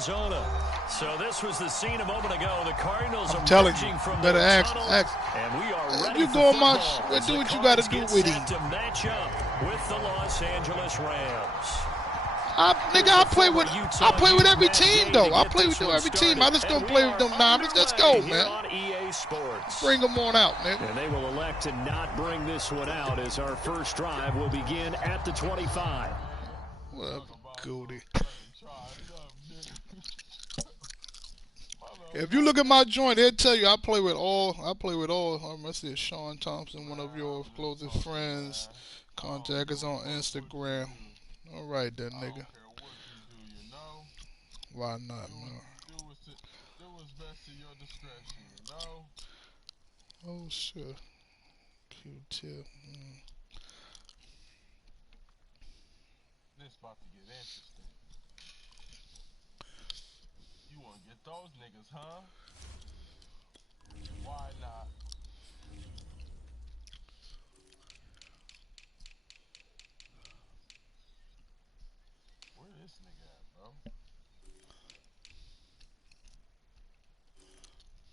Arizona. So this was the scene a moment ago. The Cardinals I'm are telling emerging you, from better the ask. and we are ready You for go football. much. Do what you got to do with him. To match up with the Los Angeles Rams. Nigga, I play with every team though. I play with every team. I just don't play with them diamonds. Let's go, man. Bring them on out, man. And they will elect to not bring this one out as our first drive will begin at the 25. Well, Goody. If you look at my joint, they'll tell you I play with all. I see Sean Thompson, one of your closest friends. Contact us on Instagram. All right, then, nigga. Why not, man? Do what's best to your discretion, you know? Oh, shit. Q-tip. This about to get interesting. You want to get those niggas, huh? Why not? Where this nigga at, bro? I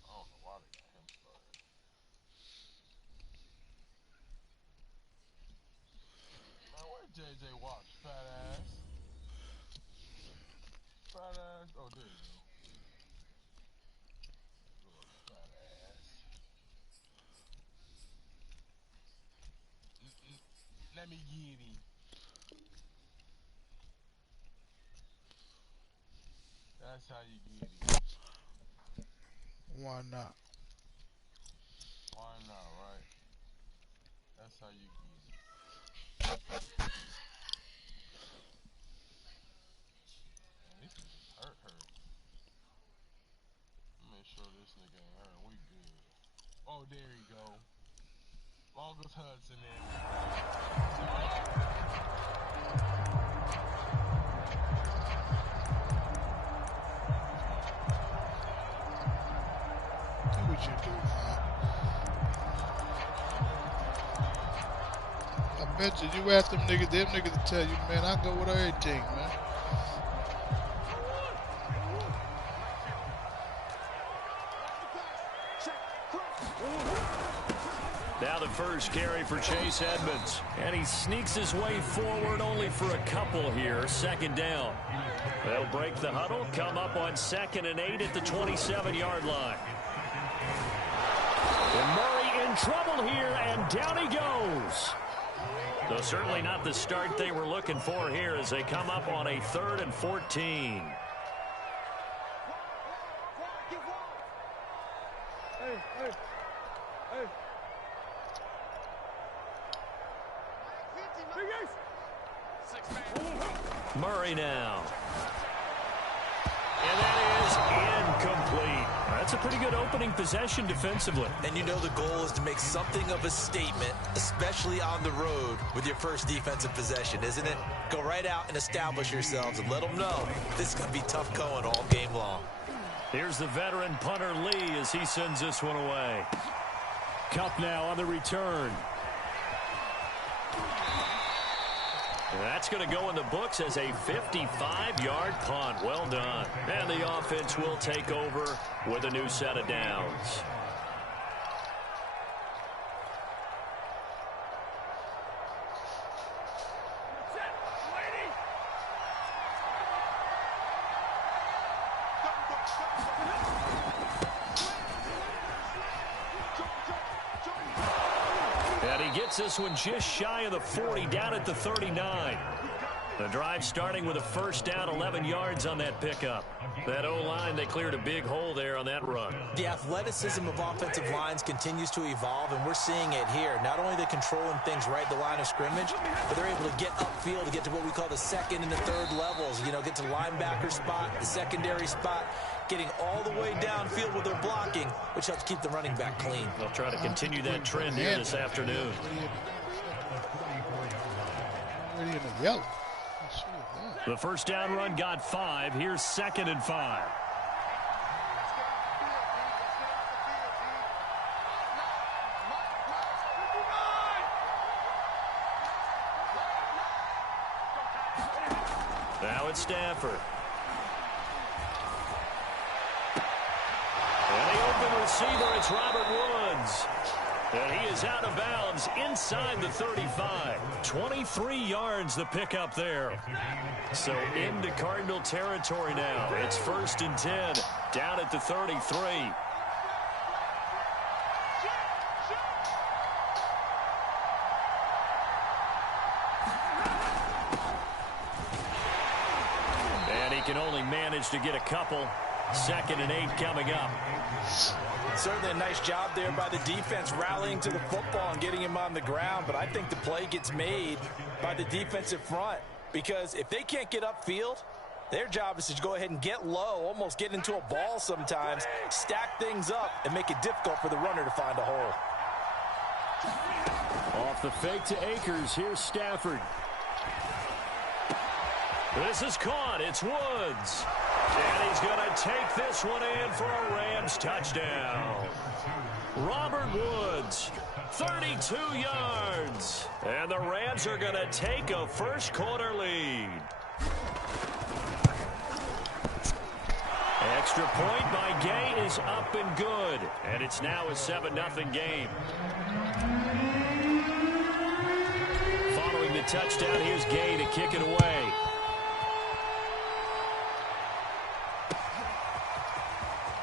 don't know why they got him started. Man, where JJ Watt's fat ass? Fat ass? Oh, there you go. Little fat ass. Let me get him. That's how you get him. Why not? Why not, right? That's how you get him. Man, these niggas hurt. Make sure this nigga ain't hurt. We good. Oh, there you go. Longest Hudson in. Do what you do, man. I bet you ask them niggas will tell you, man, I go with everything, man. Now the first carry for Chase Edmonds. And he sneaks his way forward only for a couple here. Second down. They'll break the huddle, come up on 2nd and 8 at the 27-yard line. And Murray in trouble here, and down he goes. Though certainly not the start they were looking for here as they come up on a 3rd and 14. Murray now. And that is incomplete. That's a pretty good opening possession defensively. And you know the goal is to make something of a statement, especially on the road with your first defensive possession, isn't it? Go right out and establish yourselves and let them know this is going to be tough going all game long. Here's the veteran punter Lee as he sends this one away. Cup now on the return. That's going to go in the books as a 55-yard punt. Well done. And the offense will take over with a new set of downs. This one just shy of the 40, down at the 39. The drive starting with a first down, 11 yards on that pickup. That O-line, they cleared a big hole there on that run. The athleticism of offensive lines continues to evolve, and we're seeing it here. Not only are they controlling things right at the line of scrimmage, but they're able to get upfield to get to what we call the 2nd and the 3rd levels. You know, get to the linebacker spot, the secondary spot, getting all the way downfield with their blocking, which helps keep the running back clean. They'll try to continue that trend here this afternoon. Ready in the yellow. The first down run got 5. Here's 2nd and 5. Now it's Stafford. receiver, it's Robert Woods. And he is out of bounds inside the 35. 23 yards the pickup there. So into Cardinal territory now. It's 1st and 10 down at the 33. And he can only manage to get a couple. 2nd and 8 coming up. Certainly a nice job there by the defense rallying to the football and getting him on the ground, but I think the play gets made by the defensive front because if they can't get upfield, their job is to go ahead and get low, almost get into a ball sometimes, stack things up, and make it difficult for the runner to find a hole. Off the fake to Akers, here's Stafford. This is caught, it's Woods. And he's going to take this one in for a Rams touchdown. Robert Woods, 32 yards. And the Rams are going to take a first quarter lead. Extra point by Gay is up and good. And it's now a 7-0 game. Following the touchdown, here's Gay to kick it away.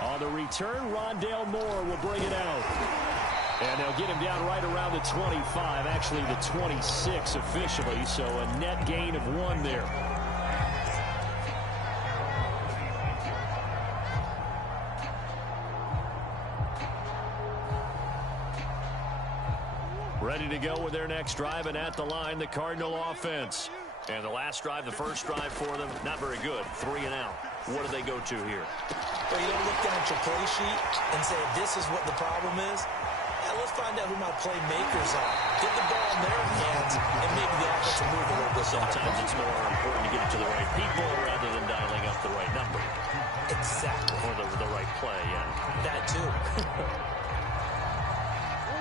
On the return, Rondale Moore will bring it out. And they'll get him down right around the 25, actually the 26 officially, so a net gain of 1 there. Ready to go with their next drive, and at the line, the Cardinal offense. And the last drive, the first drive for them, not very good. 3 and out. What do they go to here? Well, you don't look down at your play sheet and say, this is what the problem is. Yeah, let's find out who my playmakers are. Get the ball in their hands, and maybe the offense will move a little bit. Sometimes it's more important to get it to the right people rather than dialing up the right number. Exactly. Or the right play, yeah. That too.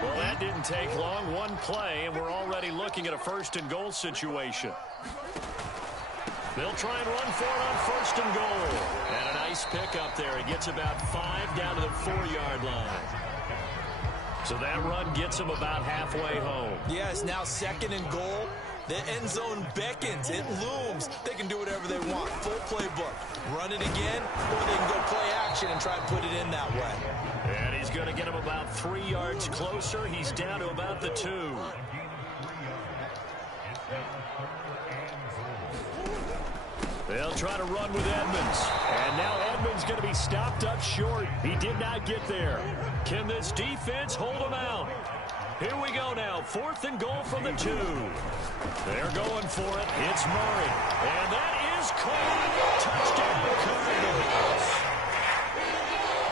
Well, that didn't take long. 1 play, and we're already looking at a 1st and goal situation. They'll try and run for it on 1st and goal. And a nice pickup there. He gets about 5 down to the 4-yard line. So that run gets him about halfway home. Yeah, it's now 2nd and goal. The end zone beckons. It looms. They can do whatever they want. Full playbook. Run it again, or they can go play action and try and put it in that way. And he's going to get him about 3 yards closer. He's down to about the 2. They'll try to run with Edmonds. And now Edmonds going to be stopped up short. He did not get there. Can this defense hold him out? Here we go now. 4th and goal from the 2. They're going for it. It's Murray. And that is caught. Touchdown Cardinals.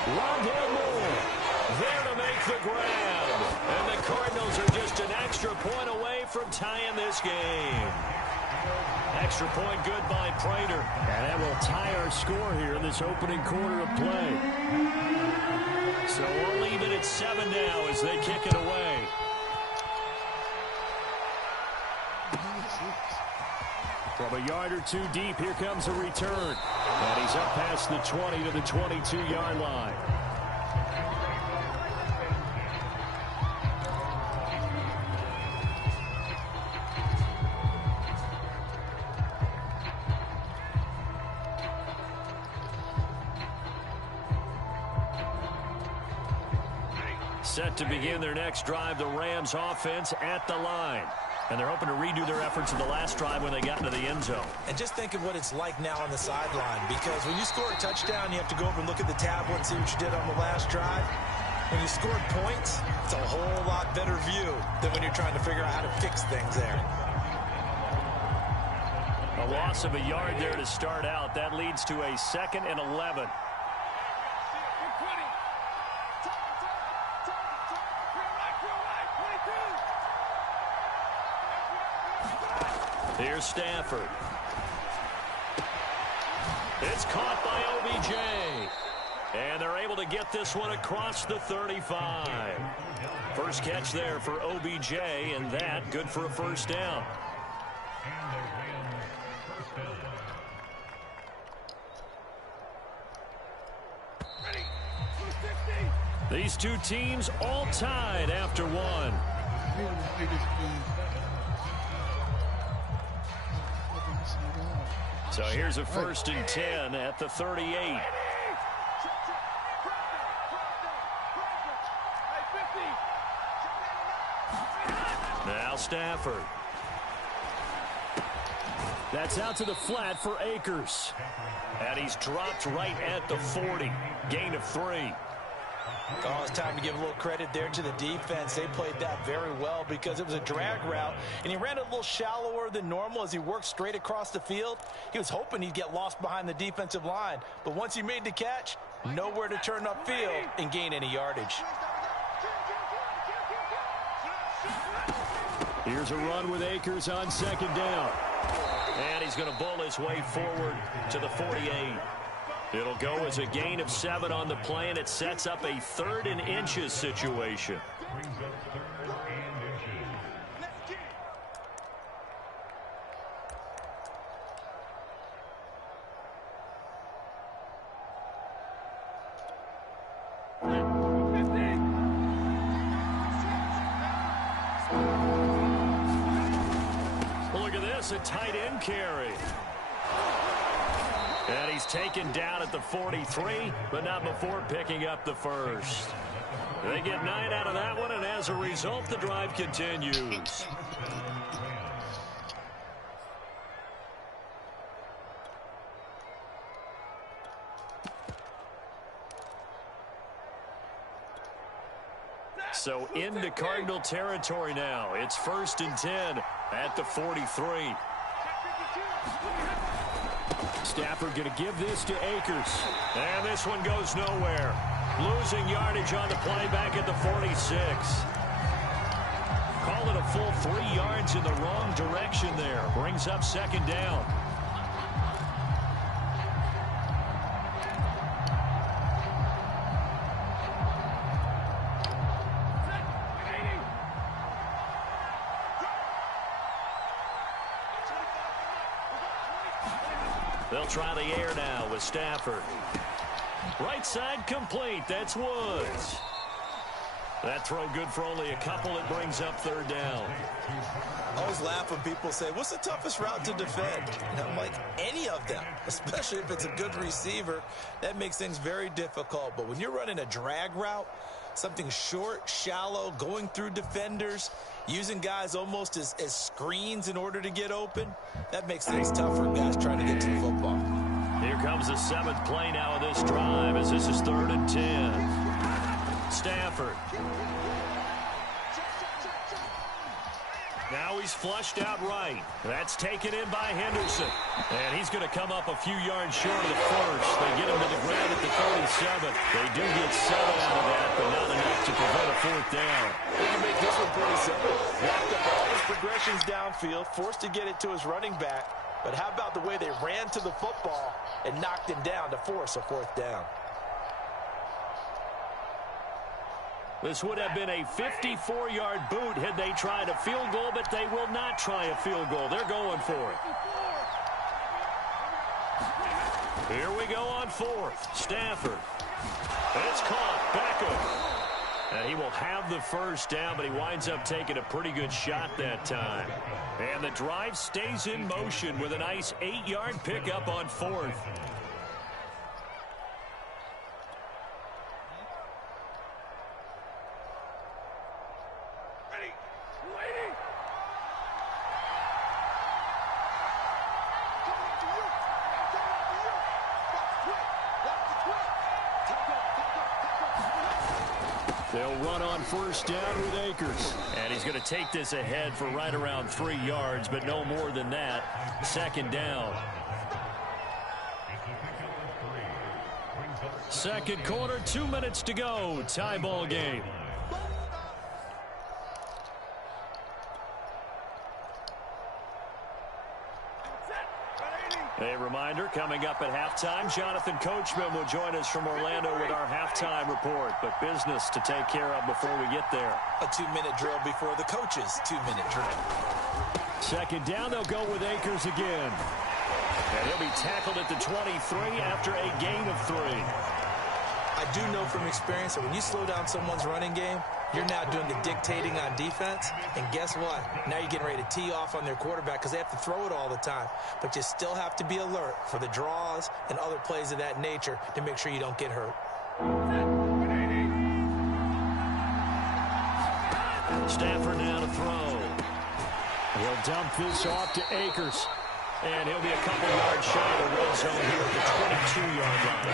Rondale Moore there to make the grab. And the Cardinals are just an extra point away from tying this game. Extra point good by Prater. And that will tie our score here in this opening quarter of play. So we'll leave it at 7 now as they kick it away. From a yard or 2 deep, here comes a return. And he's up past the 20 to the 22-yard line. Set to begin their next drive, the Rams offense at the line. And they're hoping to redo their efforts in the last drive when they got into the end zone. And just think of what it's like now on the sideline, because when you score a touchdown, you have to go over and look at the tablet and see what you did on the last drive. When you scored points, it's a whole lot better view than when you're trying to figure out how to fix things there. A loss of a yard there to start out. That leads to a 2nd and 11. Here's Stafford. It's caught by OBJ. And they're able to get this one across the 35. First catch there for OBJ, and that good for a first down. These two teams all tied after one. So here's a 1st and 10 at the 38. Now Stafford. That's out to the flat for Akers. And he's dropped right at the 40. Gain of 3. Oh, it's time to give a little credit there to the defense. They played that very well because it was a drag route, and he ran it a little shallower than normal as he worked straight across the field. He was hoping he'd get lost behind the defensive line, but once he made the catch, nowhere to turn upfield and gain any yardage. Here's a run with Akers on 2nd down. And he's going to bull his way forward to the 48. It'll go as a gain of 7 on the play, and it sets up a 3rd and inches situation. Look at this, a tight end carry. And he's taken down at the 43, but not before picking up the 1st. They get 9 out of that one, and as a result, the drive continues. So into Cardinal territory now. It's 1st and 10 at the 43. Stafford going to give this to Akers. And this one goes nowhere. Losing yardage on the play back at the 46. Call it a full 3 yards in the wrong direction there. Brings up 2nd down. They'll try the air now with Stafford. Right side complete. That's Woods. That throw good for only a couple. It brings up 3rd down. I always laugh when people say, what's the toughest route to defend? And I'm like, any of them, especially if it's a good receiver. That makes things very difficult. But when you're running a drag route, something short, shallow, going through defenders, using guys almost as screens in order to get open, that makes things tough for guys trying to get to the football. Here comes the 7th play now of this drive as this is 3rd and 10. Stafford. Now he's flushed out right. That's taken in by Henderson. And he's going to come up a few yards short of the 1st. They get him to the ground at the 37. They do get 7 out of that, but not enough to prevent a 4th down. We can make this one pretty simple. Wrapped up all his progressions downfield, forced to get it to his running back. But how about the way they ran to the football and knocked him down to force a 4th down? This would have been a 54-yard boot had they tried a field goal, but they will not try a field goal. They're going for it. Here we go on 4th. Stafford. It's caught. Beckham. And he will have the 1st down, but he winds up taking a pretty good shot that time. And the drive stays in motion with a nice 8-yard pickup on 4th. They'll run on 1st down with Akers. And he's going to take this ahead for right around 3 yards, but no more than that. 2nd down. 2nd quarter, 2 minutes to go. Tie ball game. A reminder, coming up at halftime, Jonathan Coachman will join us from Orlando with our halftime report. But business to take care of before we get there. A 2-minute drill before the coach's 2-minute drill. 2nd down, they'll go with Akers again. And he'll be tackled at the 23 after a gain of 3. I I do know from experience that when you slow down someone's running game, you're now doing the dictating on defense. And guess what? Now you're getting ready to tee off on their quarterback because they have to throw it all the time. But you still have to be alert for the draws and other plays of that nature to make sure you don't get hurt. Stafford now to throw. He'll dump this off to Akers. And he'll be a couple yards shy of the red zone here at the 22-yard line.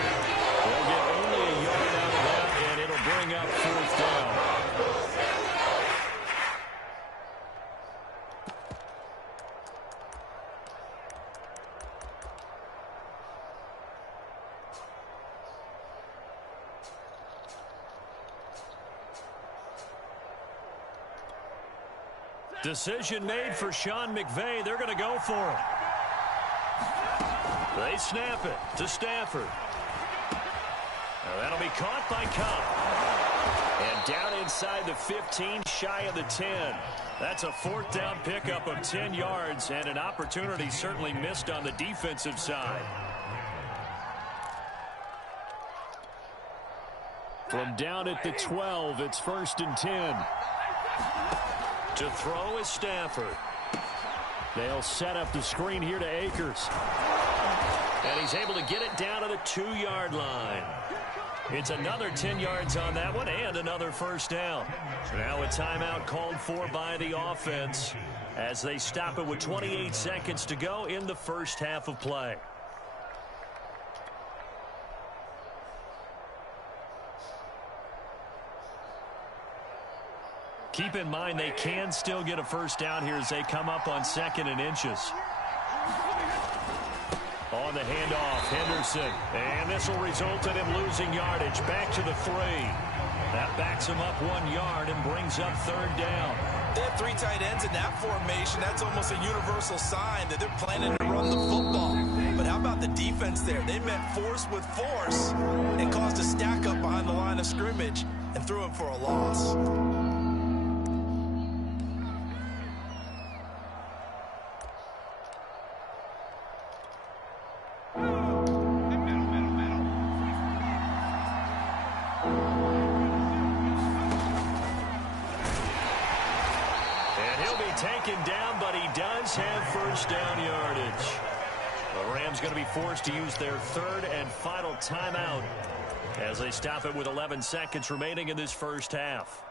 They'll get only a yard out of that, and it'll bring up 4th down. Decision made for Sean McVay. They're going to go for it. They snap it to Stafford. Now that'll be caught by Cobb. And down inside the 15, shy of the 10. That's a 4th down pickup of 10 yards and an opportunity certainly missed on the defensive side. From down at the 12, it's 1st and 10. To throw is Stafford. They'll set up the screen here to Akers. And he's able to get it down to the 2-yard line. It's another 10 yards on that one and another 1st down. So now a timeout called for by the offense as they stop it with 28 seconds to go in the first half of play. Keep in mind they can still get a 1st down here as they come up on 2nd and inches. On the handoff, Henderson. And this will result in him losing yardage. Back to the 3. That backs him up 1 yard and brings up 3rd down. They have 3 tight ends in that formation. That's almost a universal sign that they're planning to run the football. But how about the defense there? They met force with force and caused a stack up behind the line of scrimmage and threw him for a loss. Taken down, but he does have 1st down yardage. The Rams going to be forced to use their 3rd and final timeout as they stop it with 11 seconds remaining in this first half.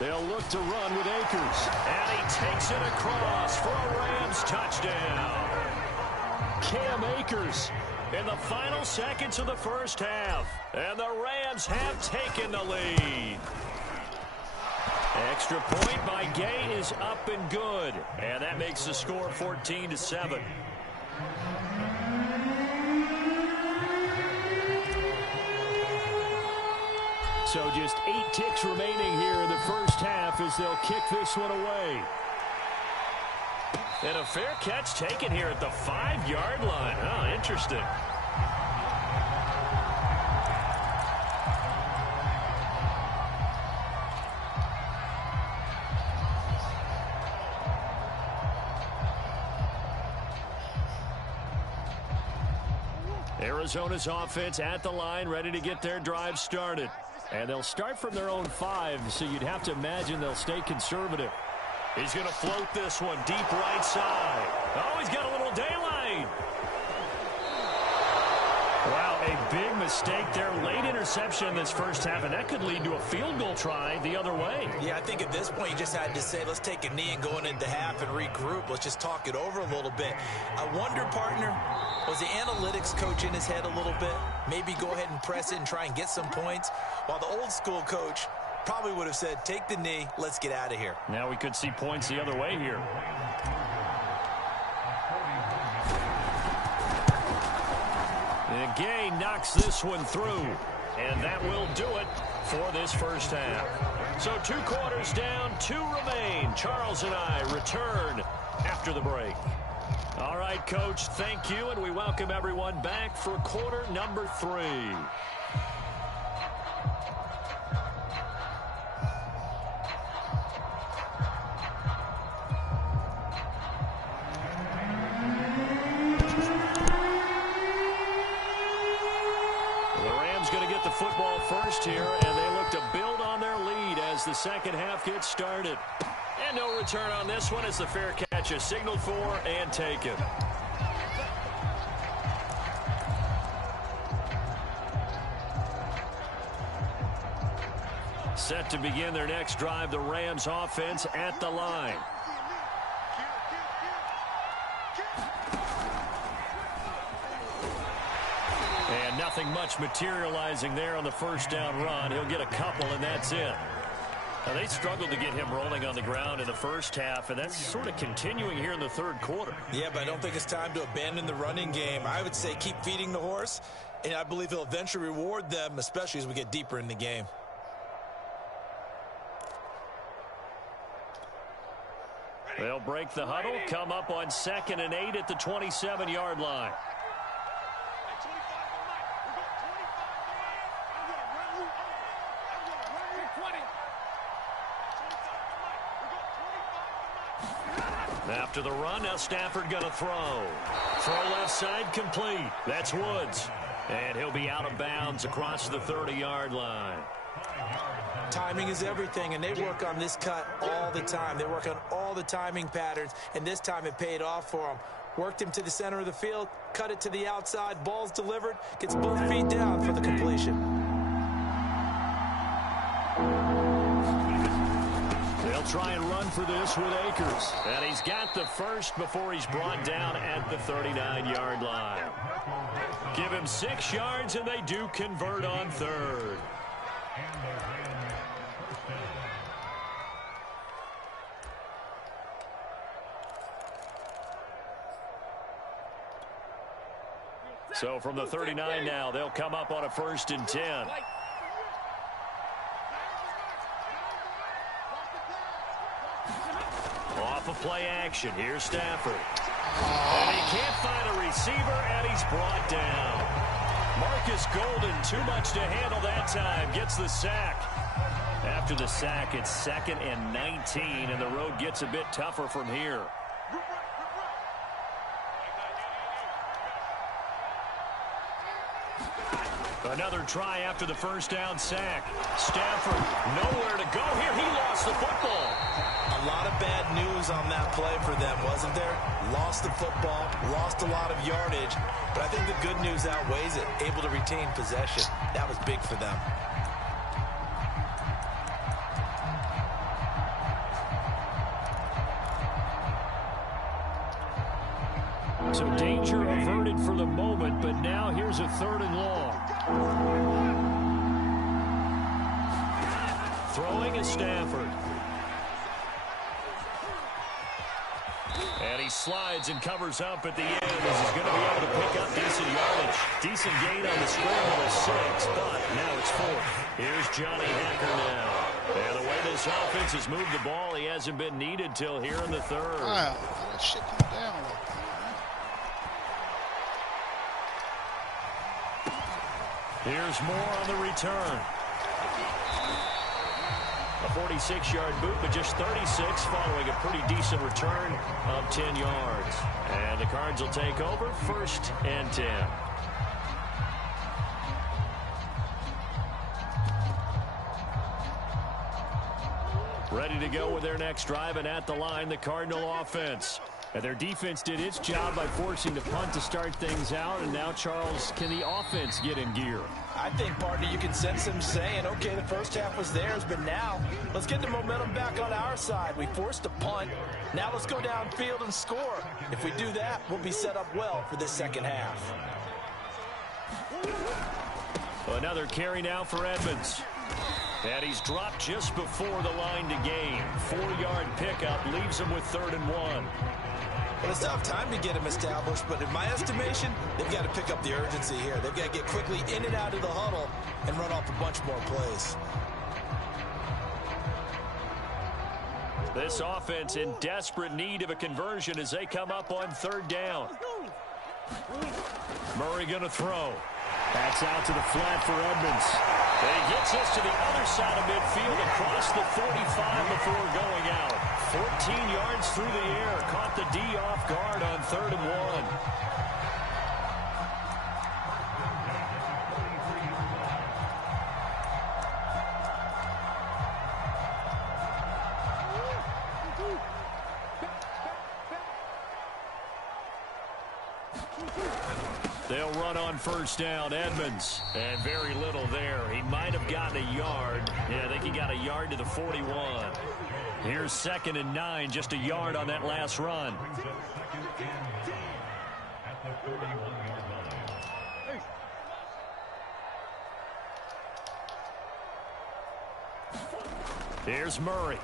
They'll look to run with Akers. And he takes it across for a Rams touchdown. Cam Akers in the final seconds of the first half. And the Rams have taken the lead. Extra point by Gay is up and good. And that makes the score 14-7. So just 8 ticks remaining here in the first half as they'll kick this one away. And a fair catch taken here at the 5-yard line. Oh, interesting. Arizona's offense at the line, ready to get their drive started. And they'll start from their own 5, so you'd have to imagine they'll stay conservative. He's going to float this one deep right side. Oh, he's got a little daylight. Wow, a big mistake there. Late interception in this first half, and that could lead to a field goal try the other way. Yeah, I think at this point you just had to say, let's take a knee and going into half and regroup. Let's just talk it over a little bit. I wonder, partner, was the analytics coach in his head a little bit? Maybe go ahead and press it and try and get some points, while the old school coach probably would have said, take the knee, let's get out of here. Now we could see points the other way here. And Gay knocks this one through. And that will do it for this first half. So 2 quarters down, 2 remain. Charles and I return after the break. All right, Coach, thank you, and we welcome everyone back for quarter number 3. The Rams going to get the football first here, and they look to build on their lead as the second half gets started. And no return on this one as the fair catch is signaled for and taken. Set to begin their next drive, the Rams offense at the line. And nothing much materializing there on the first down run. He'll get a couple, and that's it. Now, they struggled to get him rolling on the ground in the first half, and that's sort of continuing here in the third quarter. Yeah, but I don't think it's time to abandon the running game. I would say keep feeding the horse, and I believe he'll eventually reward them, especially as we get deeper in the game. They'll break the huddle, come up on 2nd and 8 at the 27-yard line. After the run, now Stafford going to throw. Throw left side complete. That's Woods. And he'll be out of bounds across the 30-yard line. Timing is everything, and they work on this cut all the time. They work on all the timing patterns, and this time it paid off for them. Worked him to the center of the field, cut it to the outside, ball's delivered, gets both feet down for the completion. They'll try and run for this with Akers. And he's got the first before he's brought down at the 39-yard line. Give him 6 yards, and they do convert on 3rd. So from the 39 now, they'll come up on a 1st and 10. Off of play action. Here's Stafford. And he can't find a receiver, and he's brought down. Marcus Golden, too much to handle that time. Gets the sack. After the sack, it's 2nd and 19, and the road gets a bit tougher from here. Another try after the first down sack. Stafford nowhere to go here. He lost the football. A lot of bad news on that play for them, wasn't there? Lost the football, lost a lot of yardage, but I think the good news outweighs it. Able to retain possession. That was big for them. So danger averted for the moment, but now here's a 3rd and long. Throwing is Stafford. And he slides and covers up at the end as he's going to be able to pick up decent yardage. Decent gain on the scramble is 6, but now it's 4th. Here's Johnny Hacker now. And the way this offense has moved the ball, he hasn't been needed till here in the 3rd. Wow, that shit come down. Here's more on the return. A 46-yard boot, but just 36 following a pretty decent return of 10 yards. And the Cards will take over 1st and 10. Ready to go with their next drive, and at the line, the Cardinal offense. And their defense did its job by forcing the punt to start things out. And now, Charles, can the offense get in gear? I think, partner, you can sense them saying, okay, the first half was theirs, but now let's get the momentum back on our side. We forced a punt. Now let's go downfield and score. If we do that, we'll be set up well for this second half. Another carry now for Edmonds. And he's dropped just before the line to gain. 4-yard pickup leaves him with 3rd and 1. Well, it's tough time to get him established, but in my estimation, they've got to pick up the urgency here. They've got to get quickly in and out of the huddle and run off a bunch more plays. This offense in desperate need of a conversion as they come up on third down. Murray going to throw. That's out to the flat for Edmonds. And he gets us to the other side of midfield across the 45 before going out. 14 yards through the air. Caught the D off guard on 3rd and 1. They'll run on first down. Edmonds. And very little there. He might have gotten a yard. Yeah, I think he got a yard to the 41. Here's 2nd and 9. Just a yard on that last run. Here's Murray.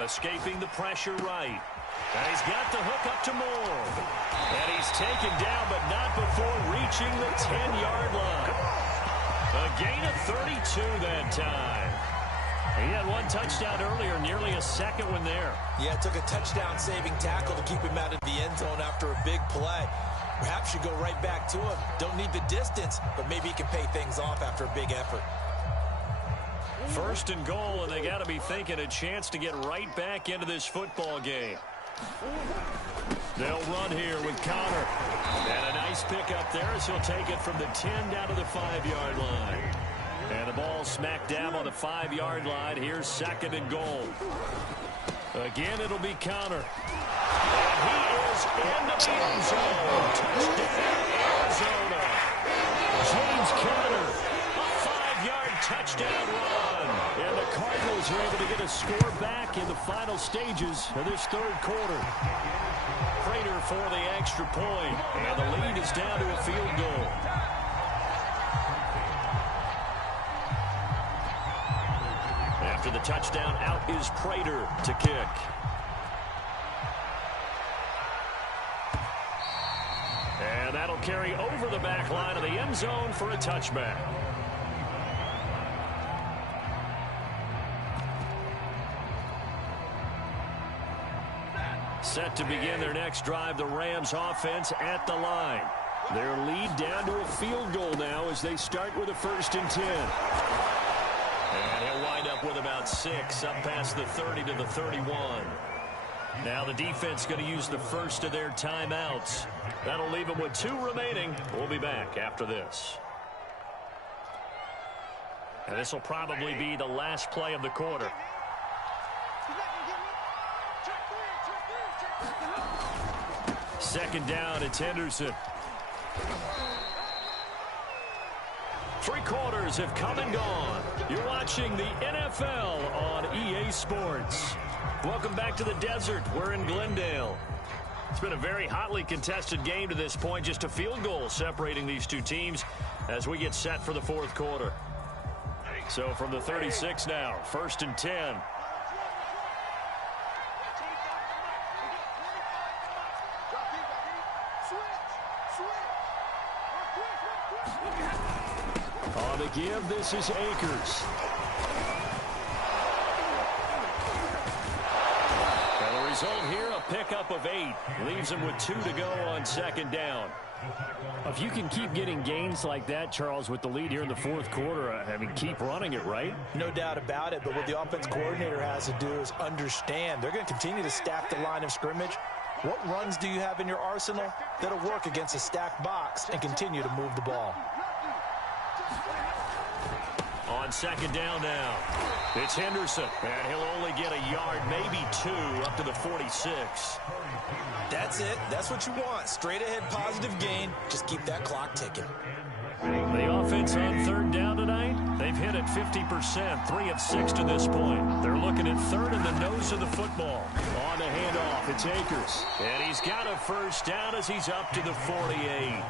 Escaping the pressure right. And he's got the hook up to Moore. And he's taken down, but not before reaching the 10-yard line. A gain of 32 that time. He had one touchdown earlier, nearly a second one there. Yeah, it took a touchdown-saving tackle to keep him out of the end zone after a big play. Perhaps you go right back to him. Don't need the distance, but maybe he can pay things off after a big effort. 1st and goal, and they got to be thinking a chance to get right back into this football game. They'll run here with Connor. And a nice pickup there as he'll take it from the 10 down to the 5-yard line. And the ball smack dab on the 5-yard line. Here's 2nd and goal. Again, it'll be Connor. And he is into the end zone. Touchdown, Arizona. James Conner. A 5-yard touchdown run. And the Cardinals are able to get a score back in the final stages of this 3rd quarter. Prater for the extra point. And the lead is down to a field goal. After the touchdown, out is Prater to kick. And that'll carry over the back line of the end zone for a touchback. Set to begin their next drive, the Rams offense at the line. Their lead down to a field goal now as they start with a 1st and 10. And he'll wind up with about 6 up past the 30 to the 31. Now the defense going to use the first of their timeouts. That'll leave them with 2 remaining. We'll be back after this. And this will probably be the last play of the quarter. 2nd down, it's Henderson. 3 quarters have come and gone. You're watching the NFL on EA Sports. Welcome back to the desert. We're in Glendale. It's been a very hotly contested game to this point. Just a field goal separating these 2 teams as we get set for the 4th quarter. So from the 36 now, 1st and 10. On the give, this is Akers. And the result here, a pickup of 8. Leaves him with 2 to go on 2nd down. If you can keep getting gains like that, Charles, with the lead here in the 4th quarter, I mean, keep running it, right? No doubt about it, but what the offense coordinator has to do is understand they're going to continue to stack the line of scrimmage. What runs do you have in your arsenal that'll work against a stacked box and continue to move the ball? On 2nd down now, it's Henderson, and he'll only get a yard, maybe 2, up to the 46. That's it. That's what you want. Straight ahead positive gain. Just keep that clock ticking. The offense on 3rd down tonight, they've hit it 50%, 3 of 6 to this point. They're looking at 3rd in the nose of the football. On the handoff, it's Akers. And he's got a 1st down as he's up to the 48.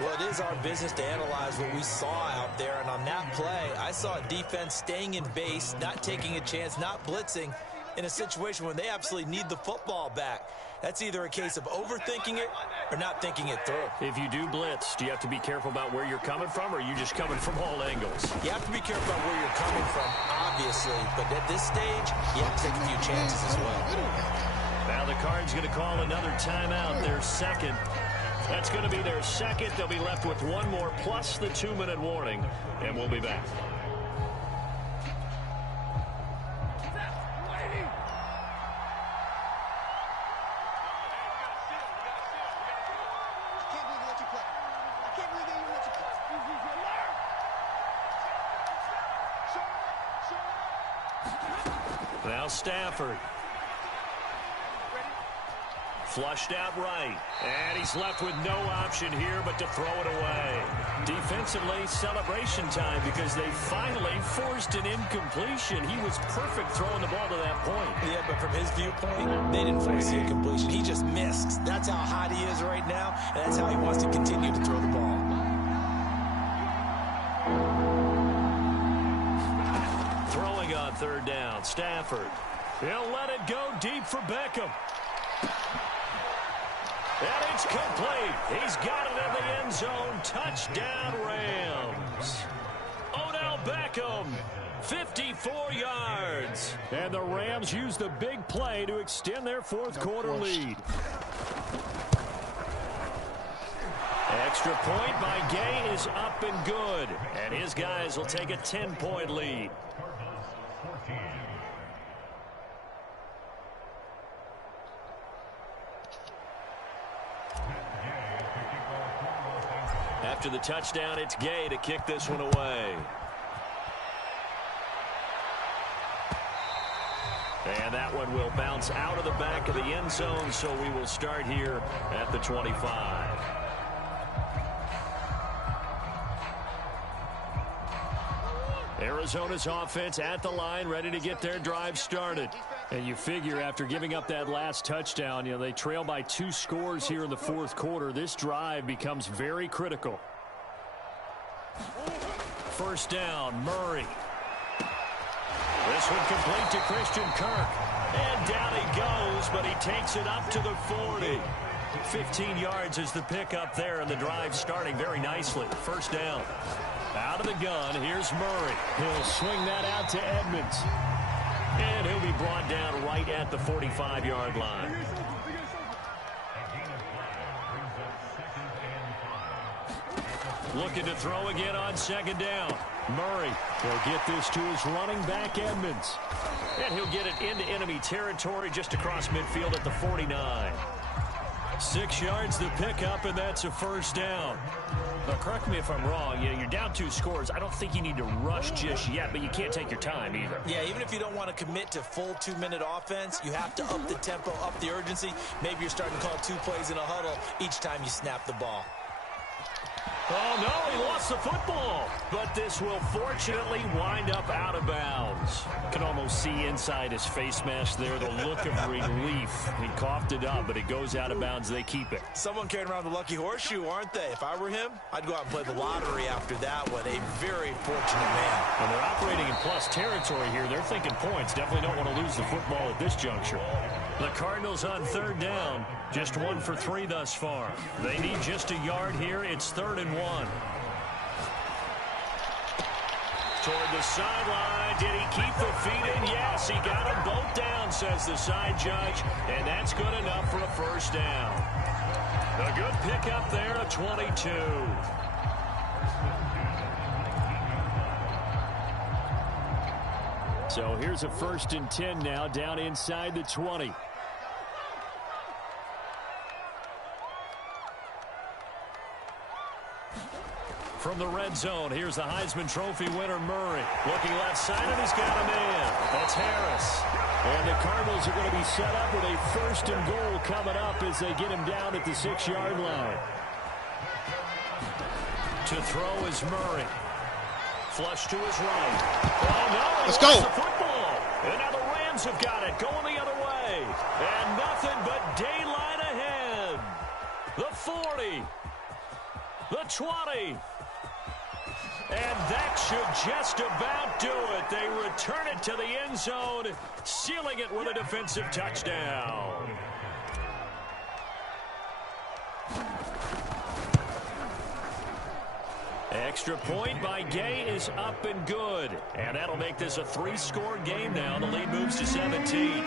Well, it is our business to analyze what we saw out there, and on that play, I saw a defense staying in base, not taking a chance, not blitzing, in a situation when they absolutely need the football back. That's either a case of overthinking it or not thinking it through. If you do blitz, do you have to be careful about where you're coming from, or are you just coming from all angles? You have to be careful about where you're coming from, obviously, but at this stage, you have to take a few chances as well. Now the Cards going to call another timeout, their second. That's going to be their second. They'll be left with one more plus the 2-minute warning, and we'll be back. Now Stafford. Flushed out right. And he's left with no option here but to throw it away. Defensively, celebration time because they finally forced an incompletion. He was perfect throwing the ball to that point. Yeah, but from his viewpoint, they didn't force the incompletion. He just missed. That's how hot he is right now, and that's how he wants to continue to throw the ball. Throwing on third down, Stafford. He'll let it go deep for Beckham. And it's complete. He's got it in the end zone. Touchdown, Rams. Odell Beckham, 54 yards. And the Rams use the big play to extend their fourth quarter lead. Extra point by Gay is up and good. And his guys will take a 10-point lead. After the touchdown, it's Gay to kick this one away. And that one will bounce out of the back of the end zone, so we will start here at the 25. Arizona's offense at the line, ready to get their drive started. And you figure after giving up that last touchdown, you know, they trail by 2 scores here in the fourth quarter. This drive becomes very critical. First down, Murray. This one complete to Christian Kirk. And down he goes, but he takes it up to the 40. 15 yards is the pickup there, and the drive starting very nicely. First down. Out of the gun, here's Murray. He'll swing that out to Edmonds. And he'll be brought down right at the 45-yard line. Looking to throw again on second down. Murray will get this to his running back, Edmonds. And he'll get it into enemy territory just across midfield at the 49. 6 yards the pickup, and that's a first down. Now, correct me if I'm wrong. You're down 2 scores. I don't think you need to rush just yet, but you can't take your time either. Yeah, even if you don't want to commit to full 2-minute offense, you have to up the tempo, up the urgency. Maybe you're starting to call 2 plays in a huddle each time you snap the ball. Oh, no, he lost the football. But this will fortunately wind up out of bounds. Can almost see inside his face mask there the look of relief. He coughed it up, but it goes out of bounds. They keep it. Someone carrying around the lucky horseshoe, aren't they? If I were him, I'd go out and play the lottery after that one. A very fortunate man. And they're operating in plus territory here. They're thinking points. Definitely don't want to lose the football at this juncture. The Cardinals on third down. Just 1 for 3 thus far. They need just a yard here. It's 3rd and 1. Toward the sideline. Did he keep the feet in? Yes, he got them both down, says the side judge. And that's good enough for a first down. A good pickup there of 22. So here's a 1st and 10 now down inside the 20. From the red zone, here's the Heisman Trophy winner, Murray. Looking left side, and he's got a man. That's Harris. And the Cardinals are going to be set up with a 1st and goal coming up as they get him down at the 6-yard line. To throw is Murray. Flush to his right. Oh, no. Let's go. The football. And now the Rams have got it. Going the other way. And nothing but daylight ahead. The 40. The 20. And that should just about do it. They return it to the end zone, sealing it with a defensive touchdown. Extra point by Gay is up and good. And that'll make this a 3-score game now. The lead moves to 17.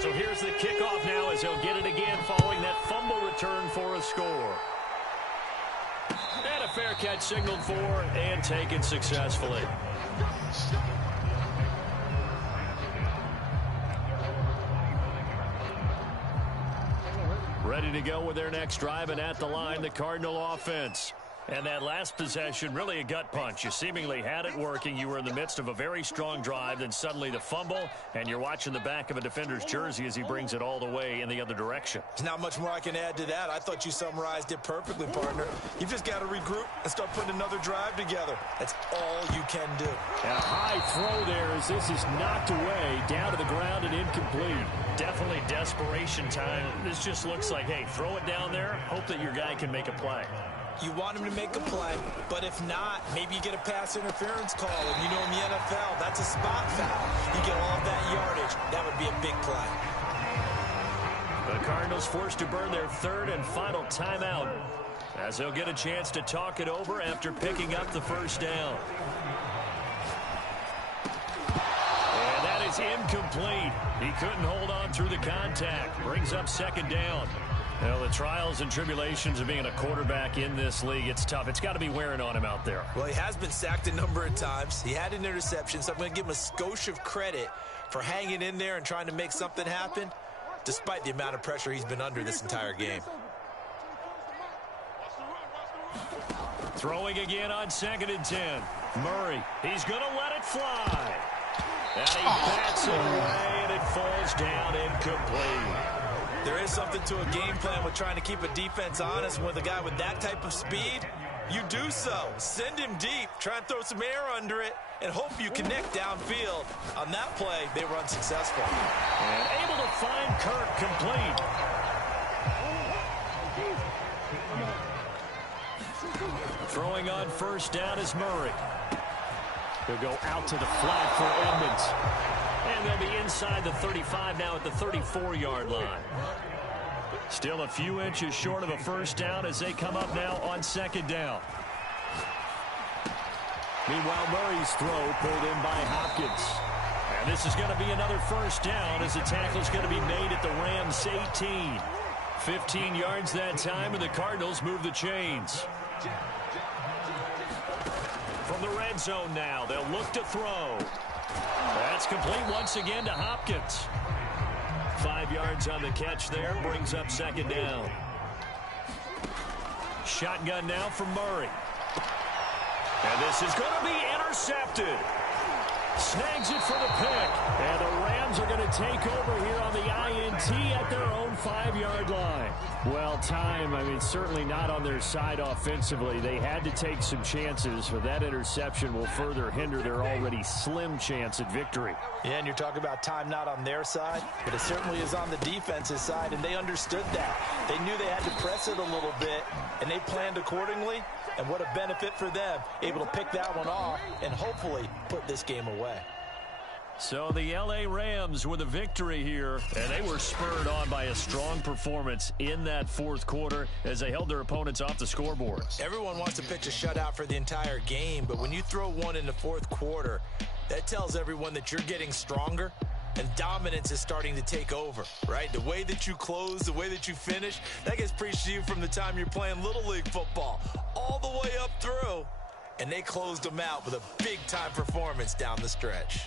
So here's the kickoff now as he'll get it again following that fumble return for a score. And a fair catch signaled for and taken successfully. Ready to go with their next drive, and at the line, the Cardinal offense. And that last possession, really a gut punch. You seemingly had it working. You were in the midst of a very strong drive, then suddenly the fumble, and you're watching the back of a defender's jersey as he brings it all the way in the other direction. There's not much more I can add to that. I thought you summarized it perfectly, partner. You've just got to regroup and start putting another drive together. That's all you can do. And a high throw there as this is knocked away, down to the ground and incomplete. Definitely desperation time. This just looks like, hey, throw it down there, hope that your guy can make a play. You want him to make a play, but if not, maybe you get a pass interference call. And you know in the NFL, that's a spot foul. You get all of that yardage. That would be a big play. The Cardinals forced to burn their third and final timeout as they'll get a chance to talk it over after picking up the first down. And that is incomplete. He couldn't hold on through the contact. Brings up second down. Well, the trials and tribulations of being a quarterback in this league, it's tough. It's got to be wearing on him out there. Well, he has been sacked a number of times. He had an interception, so I'm going to give him a skosh of credit for hanging in there and trying to make something happen, despite the amount of pressure he's been under this entire game. Throwing again on 2nd and 10. Murray, he's going to let it fly. And he bats it away, and it falls down incomplete. There is something to a game plan with trying to keep a defense honest. With a guy with that type of speed, you do so. Send him deep, try and throw some air under it, and hope you connect downfield. On that play, they were unsuccessful. And able to find Kirk complete. Throwing on first down is Murray. He'll go out to the flat for Edmonds. And they'll be inside the 35 now at the 34-yard line. Still a few inches short of a first down as they come up now on 2nd down. Meanwhile, Murray's throw pulled in by Hopkins. And this is going to be another first down as the tackle's going to be made at the Rams' 18. 15 yards that time, and the Cardinals move the chains. From the red zone now, they'll look to throw. That's complete once again to Hopkins. 5 yards on the catch there, brings up 2nd down. Shotgun now from Murray. And this is going to be intercepted. Snags it for the pick. And the Rams are going to take over here on the INT at their own 5-yard line. Well, certainly not on their side offensively. They had to take some chances, but that interception will further hinder their already slim chance at victory. Yeah, and you're talking about time not on their side, but it certainly is on the defense's side, and they understood that. They knew they had to press it a little bit, and they planned accordingly, and what a benefit for them, able to pick that one off and hopefully put this game away. So the L.A. Rams with a victory here, and they were spurred on by a strong performance in that fourth quarter as they held their opponents off the scoreboard. Everyone wants to pitch a shutout for the entire game, but when you throw one in the fourth quarter, that tells everyone that you're getting stronger and dominance is starting to take over, right? The way that you close, the way that you finish, that gets preached to you from the time you're playing Little League football all the way up through, and they closed them out with a big-time performance down the stretch.